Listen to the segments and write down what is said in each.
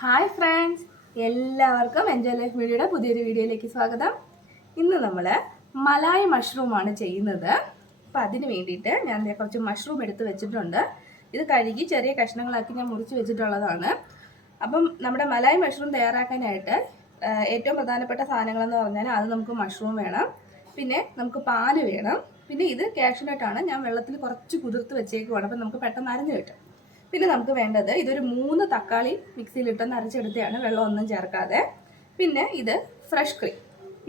Hi friends, എല്ലാവർക്കും enjoy life മീഡിയയുടെ പുതിയൊരു വീഡിയോയിലേക്ക് സ്വാഗതം. ഇന്ന് നമ്മൾ മലായ് മഷ്റൂമാണ് ചെയ്യുന്നത്. അപ്പോൾ അതിന് വേണ്ടിയിട്ട് ഞാൻ കുറച്ച് മഷ്റൂം എടുത്ത് വെച്ചിട്ടുണ്ട്. ഇത് കഴുകി ചെറിയ കഷ്ണങ്ങളാക്കി ഞാൻ മുറിച്ച് വെച്ചിട്ടുള്ളതാണ്. അപ്പം നമ്മുടെ മലായ് മഷ്റൂം തയ്യാറാക്കാനായിട്ട് ഏറ്റവും പ്രധാനപ്പെട്ട സാധനങ്ങളെന്ന് പറഞ്ഞാൽ അത് നമുക്ക് മഷ്റൂം വേണം, പിന്നെ നമുക്ക് പാല് വേണം, പിന്നെ ഇത് കാഷ്യൂനട്ടാണ്. ഞാൻ വെള്ളത്തിൽ കുറച്ച് കുതിർത്ത് വെച്ചേക്കുവാണ്, അപ്പം നമുക്ക് പെട്ടെന്ന് അരഞ്ഞു കിട്ടും. പിന്നെ നമുക്ക് വേണ്ടത് ഇതൊരു 3 തക്കാളി മിക്സിയിലിട്ടൊന്ന് അരച്ചെടുത്തതാണ്, വെള്ളമൊന്നും ചേർക്കാതെ. പിന്നെ ഇത് ഫ്രഷ് ക്രീം.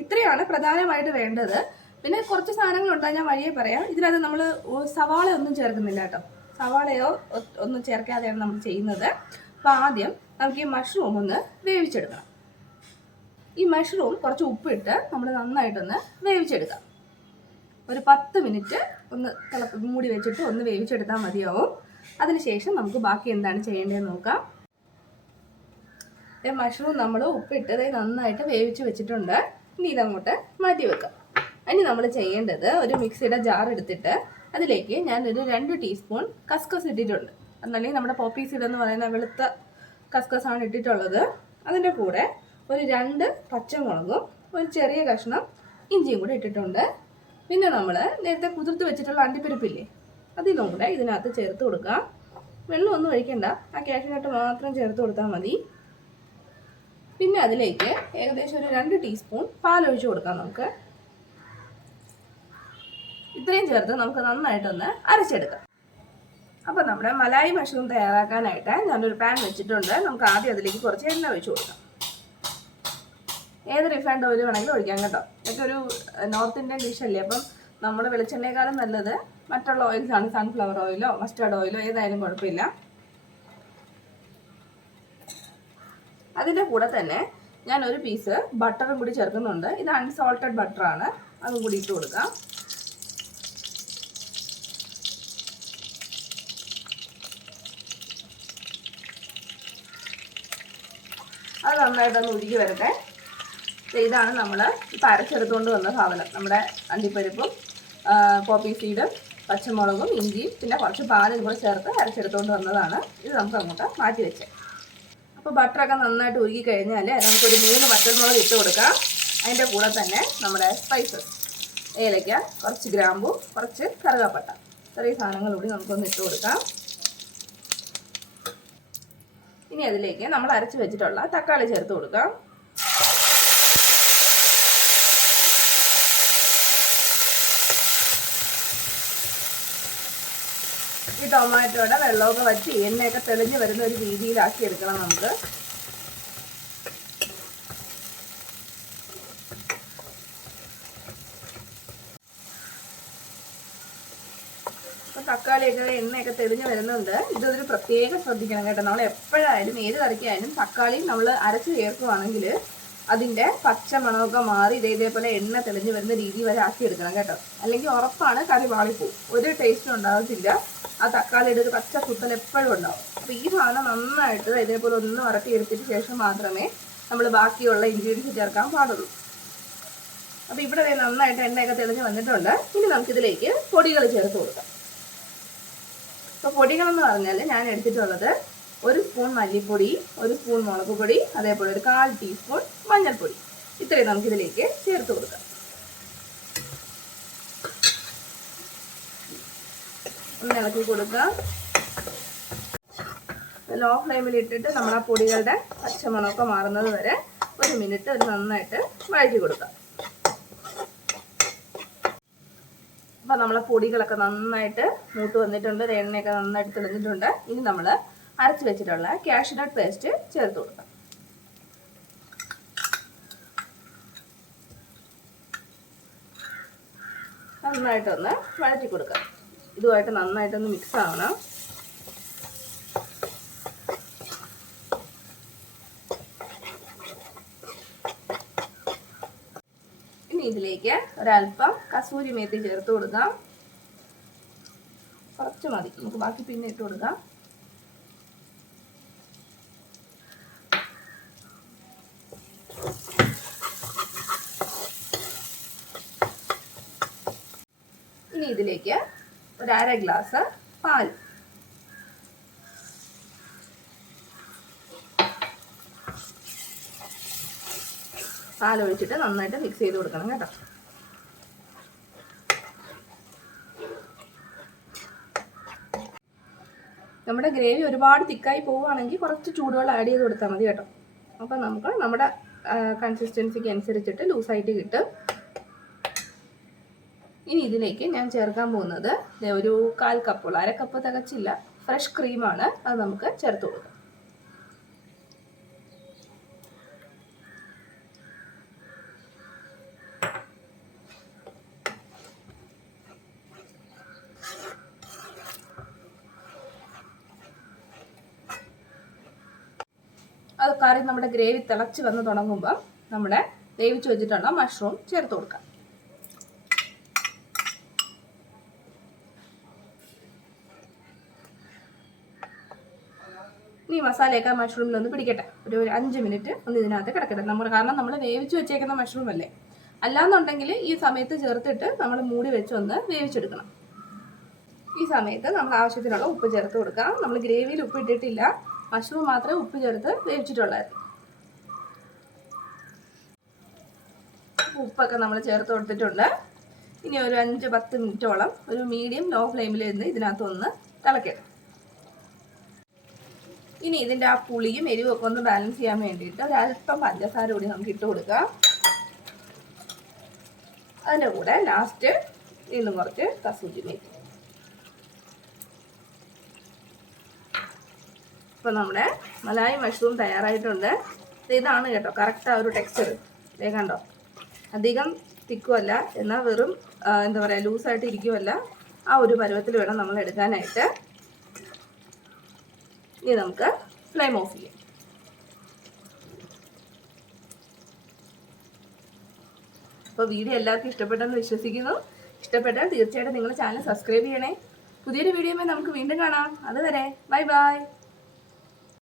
ഇത്രയാണ് പ്രധാനമായിട്ട് വേണ്ടത്. പിന്നെ കുറച്ച് സാധനങ്ങളുണ്ടാകും, ഞാൻ വഴിയെ പറയാം. ഇതിനകത്ത് നമ്മൾ സവാള ഒന്നും ചേർക്കുന്നില്ല കേട്ടോ. സവാളയോ ഒന്നും ചേർക്കാതെയാണ് നമ്മൾ ചെയ്യുന്നത്. അപ്പോൾ ആദ്യം നമുക്ക് ഈ മഷ്റൂം ഒന്ന് വേവിച്ചെടുക്കണം. ഈ മഷ്റൂം കുറച്ച് ഉപ്പിട്ട് നമ്മൾ നന്നായിട്ടൊന്ന് വേവിച്ചെടുക്കാം. ഒരു 10 മിനിറ്റ് ഒന്ന് മൂടി വെച്ചിട്ട് ഒന്ന് വേവിച്ചെടുത്താൽ മതിയാവും. അതിനുശേഷം നമുക്ക് ബാക്കി എന്താണ് ചെയ്യേണ്ടതെന്ന് നോക്കാം. മഷ്റൂം നമ്മൾ ഉപ്പിട്ട് നന്നായിട്ട് വേവിച്ച് വെച്ചിട്ടുണ്ട്. ഇനി ഇതങ്ങോട്ട് മാറ്റി വെക്കാം. ഇനി നമ്മൾ ചെയ്യേണ്ടത് ഒരു മിക്സിയുടെ ജാർ എടുത്തിട്ട് അതിലേക്ക് ഞാനൊരു 2 ടീസ്പൂൺ കസ്കസ് ഇട്ടിട്ടുണ്ട്. എന്നല്ലെങ്കിൽ നമ്മുടെ പോപ്പി സീഡ് എന്ന് പറയുന്ന വെളുത്ത കസ്കസാണ് ഇട്ടിട്ടുള്ളത്. അതിൻ്റെ കൂടെ ഒരു 2 പച്ചമുളകും ഒരു ചെറിയ കഷ്ണം ഇഞ്ചിയും കൂടെ ഇട്ടിട്ടുണ്ട്. പിന്നെ നമ്മൾ നേരത്തെ കുതിർത്ത് വെച്ചിട്ടുള്ള അണ്ടിപ്പരിപ്പില്ലേ, അതിനും കൂടെ ഇതിനകത്ത് ചേർത്ത് കൊടുക്കാം. വെള്ളമൊന്നും ഒഴിക്കണ്ട, ആ കാഷ്യൂനട്ട് മാത്രം ചേർത്ത് കൊടുത്താൽ മതി. പിന്നെ അതിലേക്ക് ഏകദേശം ഒരു 2 ടീസ്പൂൺ പാലൊഴിച്ച് കൊടുക്കാം നമുക്ക്. ഇത്രയും ചേർത്ത് നമുക്ക് നന്നായിട്ടൊന്ന് അരച്ചെടുക്കാം. അപ്പോൾ നമ്മുടെ മലായി മഷ്റൂം തയ്യാറാക്കാനായിട്ട് ഞാനൊരു പാൻ വെച്ചിട്ടുണ്ട്. നമുക്ക് ആദ്യം അതിലേക്ക് കുറച്ച് എണ്ണ ഒഴിച്ച് കൊടുക്കാം. ഏത് റിഫൈൻഡ് ഓയിൽ വേണമെങ്കിലും ഒഴിക്കാം കേട്ടോ. ഇതൊക്കെ ഒരു നോർത്ത് ഇന്ത്യൻ ഡിഷല്ലേ, അപ്പം നമ്മുടെ വെളിച്ചെണ്ണയെക്കാളും നല്ലത് മറ്റുള്ള ഓയിൽസാണ്. സൺഫ്ലവർ ഓയിലോ മസ്റ്റർഡ് ഓയിലോ ഏതായാലും കുഴപ്പമില്ല. അതിൻ്റെ കൂടെ തന്നെ ഞാൻ ഒരു പീസ് ബട്ടറും കൂടി ചേർക്കുന്നുണ്ട്. ഇത് അൺസോൾട്ടഡ് ബട്ടറാണ്, അതും കൂടി ഇട്ട് കൊടുക്കാം. അത് നന്നായിട്ടൊന്ന് ഉരുകി വരട്ടെ. ഇതാണ് നമ്മൾ ഇപ്പം അരച്ചെടുത്തുകൊണ്ട് വന്ന സാധനം. നമ്മുടെ അണ്ടിപ്പരിപ്പും പോപ്പി സീഡും പച്ചമുളകും ഇഞ്ചിയും പിന്നെ കുറച്ച് പാലും കൂടെ ചേർത്ത് അരച്ചെടുത്തുകൊണ്ട് വന്നതാണ്. ഇത് നമുക്ക് അങ്ങോട്ട് മാറ്റി വെച്ച്. അപ്പോൾ ബട്ടറൊക്കെ നന്നായിട്ട് ഉരുകി കഴിഞ്ഞാൽ നമുക്കൊരു 3 വറ്റൽമുളക് ഇട്ട് കൊടുക്കാം. അതിൻ്റെ കൂടെ തന്നെ നമ്മുടെ സ്പൈസസ്, ഏലയ്ക്ക, കുറച്ച് ഗ്രാമ്പു, കുറച്ച് കറുകപ്പട്ട, ചെറിയ സാധനങ്ങൾ കൂടി നമുക്കൊന്ന് ഇട്ട് കൊടുക്കാം. ഇനി അതിലേക്ക് നമ്മൾ അരച്ച് വെച്ചിട്ടുള്ള തക്കാളി ചേർത്ത് കൊടുക്കാം. ഈ ടൊമാറ്റോയുടെ വെള്ളമൊക്കെ വറ്റി എണ്ണയൊക്കെ തെളിഞ്ഞ് വരുന്ന ഒരു രീതിയിലാക്കി എടുക്കണം നമുക്ക്. അപ്പോൾ തക്കാളിയൊക്കെ എണ്ണയൊക്കെ തെളിഞ്ഞ് വരുന്നുണ്ട്. ഇതൊരു പ്രത്യേകം ശ്രദ്ധിക്കണം കേട്ടോ. നമ്മൾ എപ്പോഴായാലും ഏത് കറിക്കായാലും തക്കാളി നമ്മൾ അരച്ച് ചേർക്കുകയാണെങ്കിൽ അതിൻ്റെ പച്ച മണമൊക്കെ മാറി ഇതേപോലെ എണ്ണ തെളിഞ്ഞ് വരുന്ന രീതി വരെ ആക്കിയെടുക്കണം കേട്ടോ. അല്ലെങ്കിൽ ഉറപ്പാണ് കറി വാളിപ്പോവും, ഒരു ടേസ്റ്റും ഉണ്ടാകത്തില്ല. ആ തക്കാളിയുടെ ഒരു പച്ച കുത്തൽ എപ്പോഴും ഉണ്ടാവും. അപ്പോൾ ഈ സാധനം നന്നായിട്ട് ഇതേപോലെ ഒന്ന് വരട്ടിയെടുത്തിട്ട് ശേഷം മാത്രമേ നമ്മൾ ബാക്കിയുള്ള ഇൻഗ്രീഡിയൻസ് ചേർക്കാൻ പാടുള്ളൂ. അപ്പോൾ ഇവിടെ നന്നായിട്ട് എണ്ണയൊക്കെ തെളിഞ്ഞ് വന്നിട്ടുണ്ട്. ഇനി നമുക്കിതിലേക്ക് പൊടികൾ ചേർത്ത് കൊടുക്കാം. അപ്പോൾ പൊടികളെന്ന് പറഞ്ഞാൽ ഞാൻ എടുത്തിട്ടുള്ളത് 1 സ്പൂൺ മല്ലിപ്പൊടി, 1 സ്പൂൺ മുളക് പൊടി, അതേപോലെ ഒരു 1/4 ടീസ്പൂൺ മഞ്ഞൾപ്പൊടി. ഇത്രയും നമുക്കിതിലേക്ക് ചേർത്ത് കൊടുക്കാം. ഒന്ന് ഇളക്കി കൊടുക്കാം. ലോ ഫ്ലെയിമിൽ ഇട്ടിട്ട് നമ്മൾ ആ പൊടികളുടെ പച്ചമണമൊക്കെ മാറുന്നത് വരെ 1 മിനിറ്റ് ഒരു നന്നായിട്ട് വഴറ്റി കൊടുക്കാം. അപ്പോൾ നമ്മളെ പൊടികളൊക്കെ നന്നായിട്ട് മൂത്ത് വന്നിട്ടുണ്ട്, എണ്ണയൊക്കെ നന്നായിട്ട് തെളിഞ്ഞിട്ടുണ്ട്. ഇനി നമ്മൾ അരച്ച് വെച്ചിട്ടുള്ള കാഷ്യൂനട്ട് പേസ്റ്റ് ചേർത്ത് കൊടുക്കാം. നന്നായിട്ടൊന്ന് വഴറ്റി കൊടുക്കാം. ഇതുമായിട്ട് നന്നായിട്ടൊന്ന് മിക്സ് ആവണം. ഇനി ഇതിലേക്ക് ഒരല്പം കസൂരി മേത്തി ചേർത്ത് കൊടുക്കാം. കുറച്ച് മതി, നമുക്ക് ബാക്കി പിന്നെ ഇട്ട് കൊടുക്കാം. ഇനി ഇതിലേക്ക് ഒരു 1/2 ഗ്ലാസ് പാൽ, പാലൊഴിച്ചിട്ട് നന്നായിട്ട് മിക്സ് ചെയ്ത് കൊടുക്കണം കേട്ടോ. നമ്മുടെ ഗ്രേവി ഒരുപാട് തിക്കായി പോവുകയാണെങ്കിൽ കുറച്ച് ചൂടുവെള്ളം ആഡ് ചെയ്ത് കൊടുത്താൽ മതി കേട്ടോ. അപ്പം നമുക്ക് നമ്മുടെ കൺസിസ്റ്റൻസിക്ക് അനുസരിച്ചിട്ട് ലൂസായിട്ട് കിട്ടും. ഇനി ഇതിലേക്ക് ഞാൻ ചേർക്കാൻ പോകുന്നത് ഒരു 1/4 കപ്പോളം, 1/2 കപ്പ് തികച്ചില്ല, ഫ്രഷ് ക്രീമാണ്. അത് നമുക്ക് ചേർത്ത് കൊടുക്കാം. അത് കറി നമ്മുടെ ഗ്രേവി തിളച്ച് വന്ന് തുടങ്ങുമ്പോൾ നമ്മുടെ വേവിച്ച് വെച്ചിട്ടുള്ള മഷ്റൂം ചേർത്ത് കൊടുക്കാം. ഇനി മസാലയൊക്കെ മഷ്റൂമിലൊന്ന് പിടിക്കട്ടെ. ഒരു 5 മിനിറ്റ് ഒന്ന് ഇതിനകത്ത് കിടക്കട്ടെ. കാരണം നമ്മൾ വേവിച്ച് വെച്ചേക്കുന്ന മഷ്റൂം അല്ലേ. അല്ലാന്നുണ്ടെങ്കിൽ ഈ സമയത്ത് ചേർത്തിട്ട് നമ്മൾ മൂടി വെച്ച് ഒന്ന് വേവിച്ചെടുക്കണം. ഈ സമയത്ത് നമ്മൾ ആവശ്യത്തിനുള്ള ഉപ്പ് ചേർത്ത് കൊടുക്കാം. നമ്മൾ ഗ്രേവിയിൽ ഉപ്പ് ഇട്ടിട്ടില്ല, മഷ്റൂം മാത്രമേ ഉപ്പ് ചേർത്ത് വേവിച്ചിട്ടുള്ളായിരുന്നു. ഉപ്പൊക്കെ നമ്മൾ ചേർത്ത് കൊടുത്തിട്ടുണ്ട്. ഇനി ഒരു 5-10 മിനിറ്റോളം ഒരു മീഡിയം ലോ ഫ്ലെയിമിൽ നിന്ന് ഇതിനകത്തൊന്ന് തിളക്കട്ടെ. ഇനി ഇതിൻ്റെ ആ പുളിയും എരിവും ഒക്കെ ഒന്ന് ബാലൻസ് ചെയ്യാൻ വേണ്ടിയിട്ട് ഒരല്പം പഞ്ചസാര കൂടി നമുക്ക് ഇട്ട് കൊടുക്കാം. അതിൻ്റെ കൂടെ ലാസ്റ്റ് വീണ്ടും കുറച്ച് കസൂരി മേത്തി. ഇപ്പോൾ നമ്മുടെ മലായി മഷ്റൂം തയ്യാറായിട്ടുണ്ട്. ഇതാണ് കേട്ടോ കറക്റ്റ് ആ ഒരു ടെക്സ്ചർ. കണ്ടോ, അധികം തിക്കുമല്ല, എന്നാൽ വെറും എന്താ പറയുക ലൂസായിട്ട് ഇരിക്കുമല്ല. ആ ഒരു പരുവത്തിൽ വേണം നമ്മൾ എടുക്കാനായിട്ട്. ഇനി നമുക്ക് ഫ്ലെയിം ഓഫ് ചെയ്യാം. അപ്പോൾ വീഡിയോ എല്ലാവർക്കും ഇഷ്ടപ്പെട്ടെന്ന് വിശ്വസിക്കുന്നു. ഇഷ്ടപ്പെട്ടാൽ തീർച്ചയായിട്ടും നിങ്ങൾ ചാനൽ സബ്സ്ക്രൈബ് ചെയ്യണേ. പുതിയൊരു വീഡിയോയുമായി നമുക്ക് വീണ്ടും കാണാം. അതുവരെ ബൈ ബൈ.